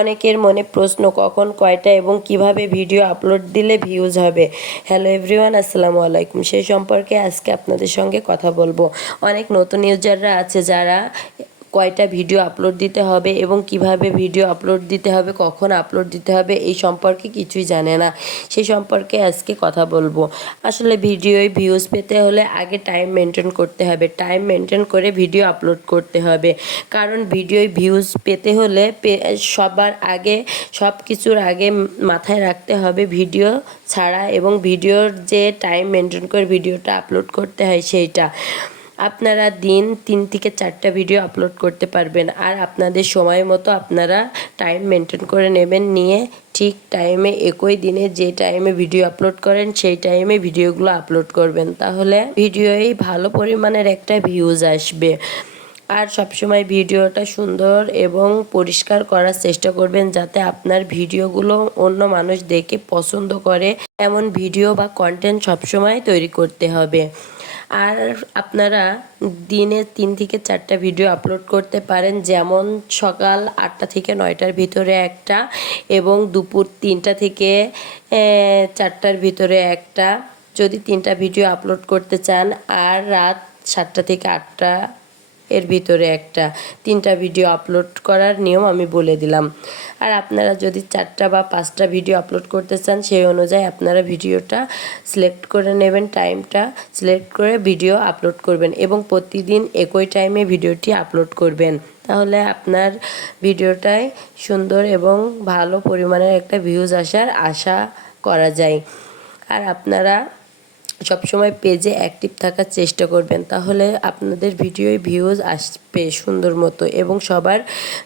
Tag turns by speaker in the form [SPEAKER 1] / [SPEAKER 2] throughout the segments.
[SPEAKER 1] অনেকের মনে প্রশ্ন, কখন কয়টা এবং কীভাবে ভিডিও আপলোড দিলে ভিউজ হবে? হ্যালো এভরিওয়ান আসসালামু আলাইকুম। সেই সম্পর্কে আজকে আপনাদের সঙ্গে কথা বলব। অনেক নতুন ইউজাররা আছে যারা কয়টা ভিডিও আপলোড দিতে হবে এবং কীভাবে ভিডিও আপলোড দিতে হবে, কখন আপলোড দিতে হবে, এই সম্পর্কে কিছুই জানে না। সেই সম্পর্কে আজকে কথা বলব। আসলে ভিডিওয় ভিউজ পেতে হলে আগে টাইম মেনটেন করতে হবে। টাইম মেনটেন করে ভিডিও আপলোড করতে হবে। কারণ ভিডিওয় ভিউজ পেতে হলে সবার আগে সব কিছুর আগে মাথায় রাখতে হবে ভিডিও ছাড়া এবং ভিডিওর যে টাইম মেনটেন করে ভিডিওটা আপলোড করতে হয় সেইটা। আপনারা দিন তিন থেকে চারটা ভিডিও আপলোড করতে পারবেন। আর আপনাদের সময় মতো আপনারা টাইম মেনটেন করে নেবেন। নিয়ে ঠিক টাইমে একই দিনে যে টাইমে ভিডিও আপলোড করেন, সেই টাইমে ভিডিওগুলো আপলোড করবেন। তাহলে ভিডিওই ভালো পরিমাণের একটা ভিউজ আসবে। আর সবসময় ভিডিওটা সুন্দর এবং পরিষ্কার করার চেষ্টা করবেন যাতে আপনার ভিডিওগুলো অন্য মানুষ দেখে পছন্দ করে। এমন ভিডিও বা কন্টেন্ট সবসময় তৈরি করতে হবে। আর আপনারা দিনে তিন থেকে চারটা ভিডিও আপলোড করতে পারেন, যেমন সকাল আটটা থেকে নয়টার ভিতরে একটা এবং দুপুর তিনটা থেকে চারটার ভিতরে একটা। যদি তিনটা ভিডিও আপলোড করতে চান, আর রাত সাতটা থেকে আটটা এর ভিতরে একটা, তিনটা ভিডিও আপলোড করার নিয়ম আমি বলে দিলাম। আর আপনারা যদি চারটা বা পাঁচটা ভিডিও আপলোড করতে চান, সেই অনুযায়ী আপনারা ভিডিওটা সিলেক্ট করে নেবেন টাইমটা সিলেক্ট করে ভিডিও আপলোড করবেন এবং প্রতিদিন একই টাইমে ভিডিওটি আপলোড করবেন। তাহলে আপনার ভিডিওটাই সুন্দর এবং ভালো পরিমাণের একটা ভিউজ আসার আশা করা যায়। আর আপনারা সবসময় পেজে অ্যাক্টিভ থাকার চেষ্টা করবেন। তাহলে আপনাদের ভিডিওয় ভিউজ আসবে সুন্দর মতো এবং সবার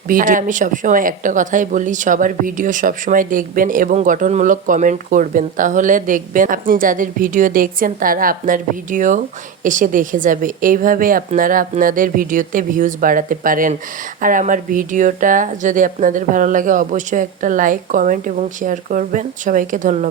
[SPEAKER 1] ভিডিও আমি সবসময় একটা কথাই বলি সবার ভিডিও সবসময় দেখবেন এবং গঠনমূলক কমেন্ট করবেন। তাহলে দেখবেন আপনি যাদের ভিডিও দেখছেন তারা আপনার ভিডিও এসে দেখে যাবে। এইভাবে আপনারা আপনাদের ভিডিওতে ভিউজ বাড়াতে পারেন। আর আমার ভিডিওটা যদি আপনাদের ভালো লাগে অবশ্যই একটা লাইক কমেন্ট এবং শেয়ার করবেন। সবাইকে ধন্যবাদ।